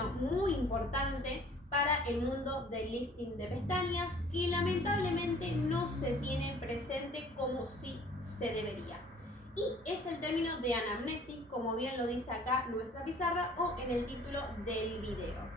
término muy importante para el mundo del lifting de pestañas que lamentablemente no se tiene presente como sí se debería. Y es el término de anamnesis, como bien lo dice acá nuestra pizarra o en el título del video.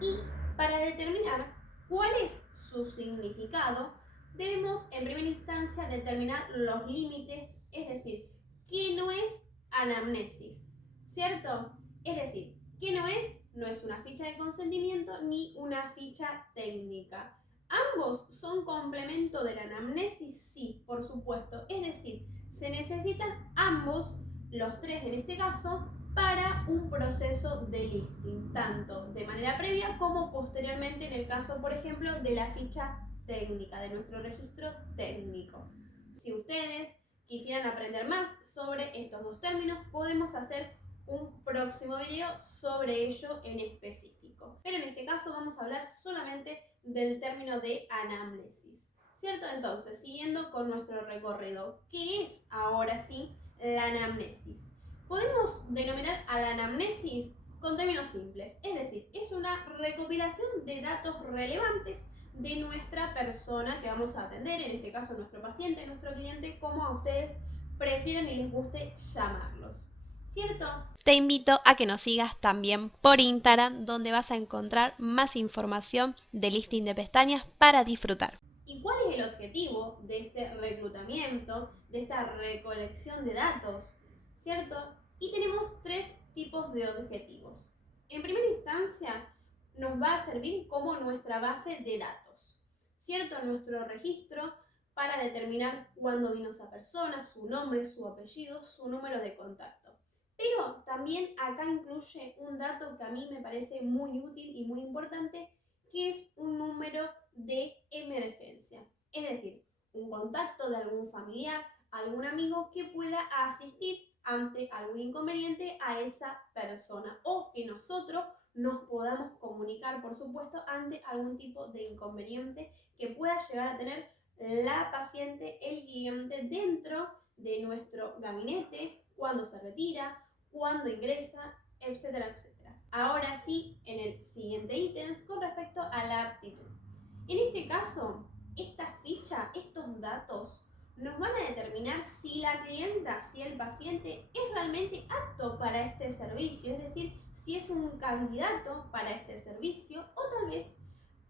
Y para determinar cuál es su significado, debemos en primera instancia determinar los límites, es decir, ¿qué no es anamnesis? ¿Cierto? Es decir, ¿qué no es? No es una ficha de consentimiento ni una ficha técnica. ¿Ambos son complemento de la anamnesis? Sí, por supuesto. Es decir, se necesitan ambos, los tres en este caso, para un proceso de lifting, tanto de manera previa como posteriormente en el caso, por ejemplo, de la ficha técnica, de nuestro registro técnico. Si ustedes quisieran aprender más sobre estos dos términos, podemos hacer un próximo video sobre ello en específico. Pero en este caso vamos a hablar solamente del término de anamnesis. ¿Cierto? Entonces, siguiendo con nuestro recorrido, ¿qué es ahora sí la anamnesis? Podemos denominar a la anamnesis con términos simples, es decir, es una recopilación de datos relevantes de nuestra persona que vamos a atender, en este caso nuestro paciente, nuestro cliente, como a ustedes prefieran y les guste llamarlos. ¿Cierto? Te invito a que nos sigas también por Instagram, donde vas a encontrar más información de lifting de pestañas para disfrutar. ¿Y cuál es el objetivo de este reclutamiento, de esta recolección de datos? ¿Cierto? Y tenemos tres tipos de objetivos. En primera instancia, nos va a servir como nuestra base de datos, ¿cierto? Nuestro registro para determinar cuándo vino esa persona, su nombre, su apellido, su número de contacto. Pero también acá incluye un dato que a mí me parece muy útil y muy importante, que es un número de emergencia. Es decir, un contacto de algún familiar, algún amigo que pueda asistir ante algún inconveniente a esa persona o que nosotros nos podamos comunicar, por supuesto, ante algún tipo de inconveniente que pueda llegar a tener la paciente, el cliente dentro de nuestro gabinete, cuando se retira, cuando ingresa, etcétera, etcétera. Ahora sí, en el siguiente ítem con respecto a la aptitud. En este caso, esta ficha, estos datos, nos van a determinar si la clienta, si el paciente es realmente apto para este servicio, es decir, si es un candidato para este servicio o tal vez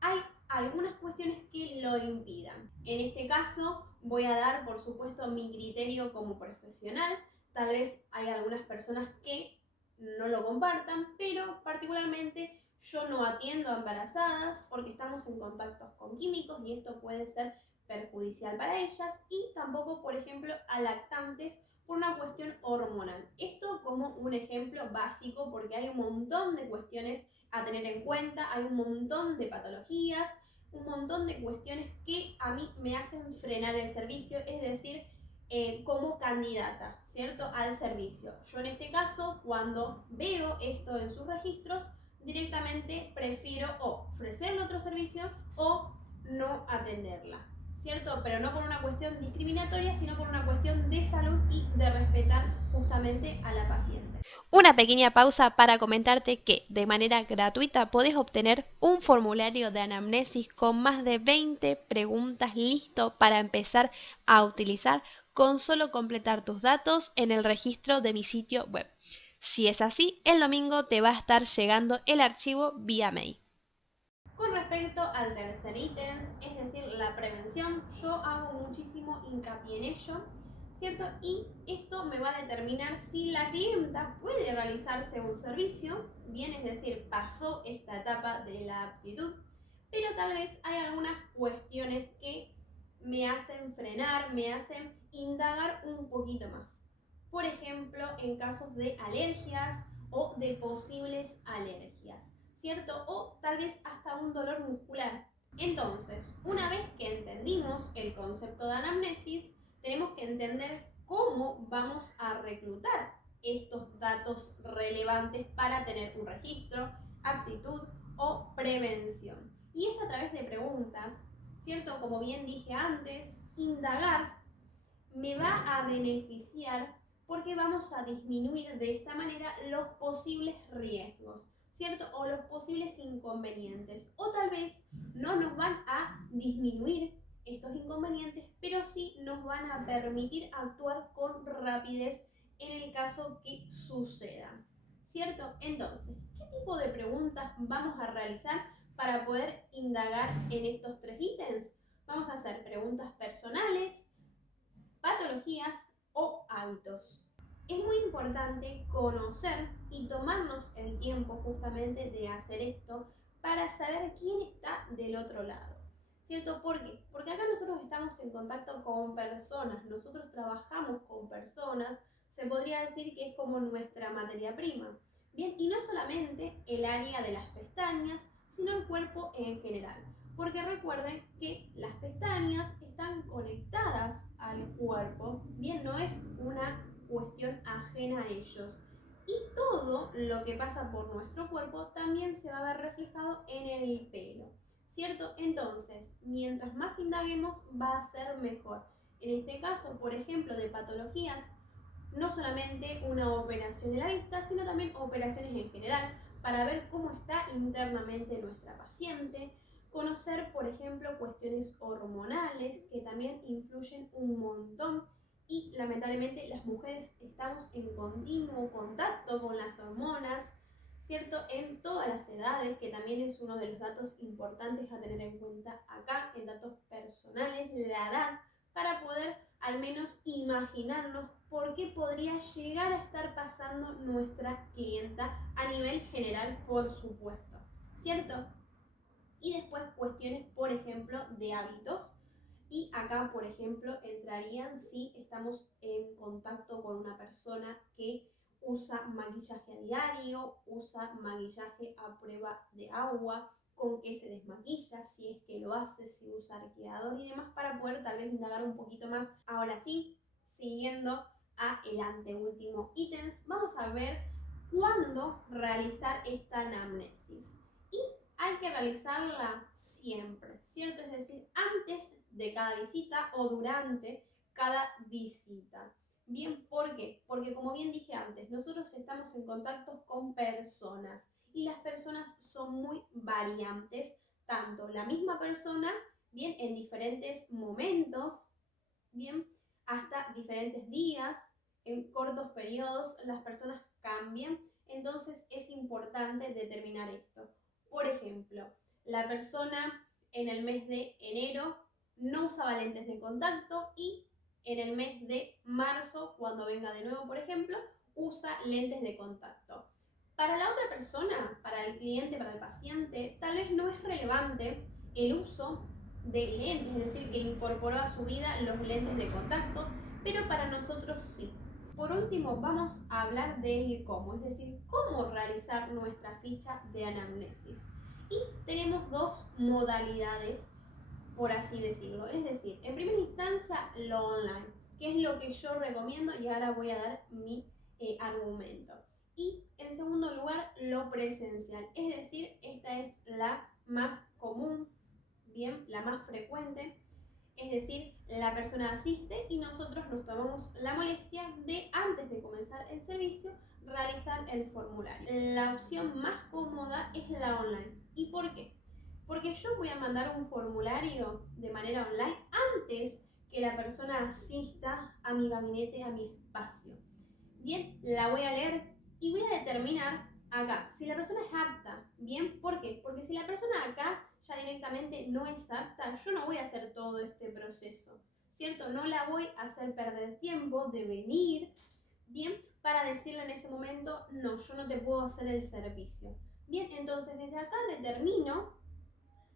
hay algunas cuestiones que lo impidan. En este caso, voy a dar, por supuesto, mi criterio como profesional. Tal vez hay algunas personas que no lo compartan, pero particularmente yo no atiendo a embarazadas porque estamos en contactos con químicos y esto puede ser perjudicial para ellas, y tampoco, por ejemplo, a lactantes por una cuestión hormonal. Esto como un ejemplo básico porque hay un montón de cuestiones a tener en cuenta, hay un montón de patologías, un montón de cuestiones que a mí me hacen frenar el servicio, es decir, como candidata, ¿cierto?, al servicio. Yo en este caso, cuando veo esto en sus registros, directamente prefiero o ofrecerle otro servicio o no atenderla, ¿cierto? Pero no por una cuestión discriminatoria, sino por una cuestión de salud y de respetar justamente a la paciente. Una pequeña pausa para comentarte que de manera gratuita podés obtener un formulario de anamnesis con más de 20 preguntas listo para empezar a utilizar con solo completar tus datos en el registro de mi sitio web. Si es así, el domingo te va a estar llegando el archivo vía mail. Con respecto al tercer ítem, es decir, la prevención, yo hago muchísimo hincapié en ello, ¿cierto? Y esto me va a determinar si la clienta puede realizarse un servicio, bien, es decir, pasó esta etapa de la aptitud, pero tal vez hay algunas cuestiones que me hacen frenar, me hacen indagar un poquito más. Por ejemplo, en casos de alergias o de posibles alergias, ¿cierto? O tal vez hasta un dolor muscular. Entonces, una vez que entendimos el concepto de anamnesis, tenemos que entender cómo vamos a reclutar estos datos relevantes para tener un registro, aptitud o prevención. Y es a través de preguntas, ¿cierto? Como bien dije antes, indagar me va a beneficiar porque vamos a disminuir de esta manera los posibles riesgos, ¿cierto? O los posibles inconvenientes. O tal vez no nos van a disminuir estos inconvenientes, pero sí nos van a permitir actuar con rapidez en el caso que suceda, ¿cierto? Entonces, ¿qué tipo de preguntas vamos a realizar para poder indagar en estos tres ítems? Vamos a hacer preguntas personales, patologías o hábitos. Es muy importante conocer y tomarnos el tiempo justamente de hacer esto para saber quién está del otro lado, ¿cierto? ¿Por qué? Porque acá nosotros estamos en contacto con personas, nosotros trabajamos con personas, se podría decir que es como nuestra materia prima. Bien, y no solamente el área de las pestañas, sino el cuerpo en general. Porque recuerden que las pestañas están conectadas al cuerpo, bien, no es una cuestión ajena a ellos. Y todo lo que pasa por nuestro cuerpo también se va a ver reflejado en el pelo, ¿cierto? Entonces, mientras más indaguemos, va a ser mejor. En este caso, por ejemplo, de patologías, no solamente una operación de la vista, sino también operaciones en general, para ver cómo está internamente nuestra paciente, conocer, por ejemplo, cuestiones hormonales que también influyen un montón y lamentablemente las mujeres estamos en continuo contacto con las hormonas, ¿cierto? En todas las edades, que también es uno de los datos importantes a tener en cuenta acá, en datos personales, la edad, para poder al menos imaginarnos por qué podría llegar a estar pasando nuestra clienta a nivel general, por supuesto, ¿cierto? Y después cuestiones, por ejemplo, de hábitos. Y acá, por ejemplo, entrarían si estamos en contacto con una persona que usa maquillaje a diario, usa maquillaje a prueba de agua, con qué se desmaquilla, si es que lo hace, si usa arqueador y demás, para poder tal vez indagar un poquito más. Ahora sí, siguiendo a el anteúltimo ítems, vamos a ver cuándo realizar esta anamnesis. Y hay que realizarla siempre, ¿cierto? Es decir, antes de cada visita o durante cada visita. Bien, ¿por qué? Porque como bien dije antes, nosotros estamos en contacto con personas y las personas son muy variantes, tanto la misma persona, bien, en diferentes momentos, bien, hasta diferentes días, en cortos periodos, las personas cambian, entonces es importante determinar esto. Por ejemplo, la persona en el mes de enero no usaba lentes de contacto y en el mes de marzo, cuando venga de nuevo, por ejemplo, usa lentes de contacto. Para la otra persona, para el cliente, para el paciente, tal vez no es relevante el uso de lentes, es decir, que incorporó a su vida los lentes de contacto, pero para nosotros sí. Por último, vamos a hablar del cómo, es decir, cómo realizar nuestra ficha de anamnesis. Y tenemos dos modalidades, por así decirlo. Es decir, en primera instancia, lo online, que es lo que yo recomiendo y ahora voy a dar mi argumento. Y en segundo lugar, lo presencial, es decir, esta es la más común, bien, la más frecuente. Es decir, la persona asiste y nosotros nos tomamos la molestia de, antes de comenzar el servicio, realizar el formulario. La opción más cómoda es la online. ¿Y por qué? Porque yo voy a mandar un formulario de manera online antes que la persona asista a mi gabinete, a mi espacio. Bien, la voy a leer y voy a determinar acá si la persona es apta. Bien, ¿por qué? Porque si la persona acá ya directamente no es apta, yo no voy a hacer todo este proceso, ¿cierto? No la voy a hacer perder tiempo de venir, bien, para decirle en ese momento, no, yo no te puedo hacer el servicio. Bien, entonces desde acá determino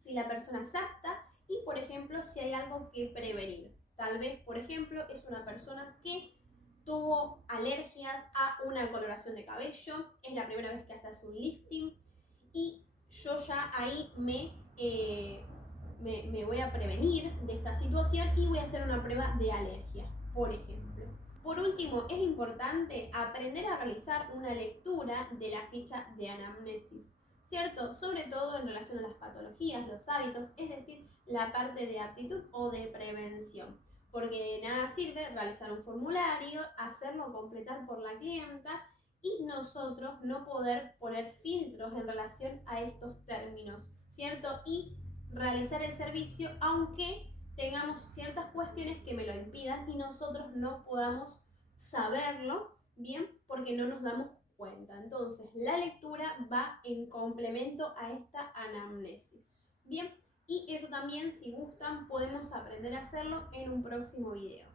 si la persona es apta y, por ejemplo, si hay algo que prevenir. Tal vez, por ejemplo, es una persona que tuvo alergias a una coloración de cabello, es la primera vez que hace un lifting y yo ya ahí me voy a prevenir de esta situación y voy a hacer una prueba de alergia, por ejemplo. Por último, es importante aprender a realizar una lectura de la ficha de anamnesis, ¿cierto? Sobre todo en relación a las patologías, los hábitos, es decir, la parte de aptitud o de prevención. Porque de nada sirve realizar un formulario, hacerlo completar por la clienta y nosotros no poder poner filtros nosotros en relación a estos términos, ¿cierto? Y realizar el servicio aunque tengamos ciertas cuestiones que me lo impidan y nosotros no podamos saberlo bien porque no nos damos cuenta. Entonces, la lectura va en complemento a esta anamnesis. Bien, y eso también, si gustan, podemos aprender a hacerlo en un próximo video.